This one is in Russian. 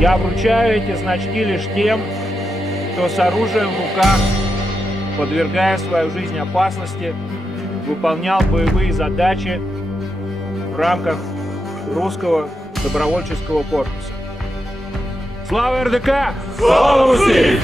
Я вручаю эти значки лишь тем, кто с оружием в руках, подвергая свою жизнь опасности, выполнял боевые задачи в рамках русского добровольческого корпуса. Слава РДК! Слава Руси!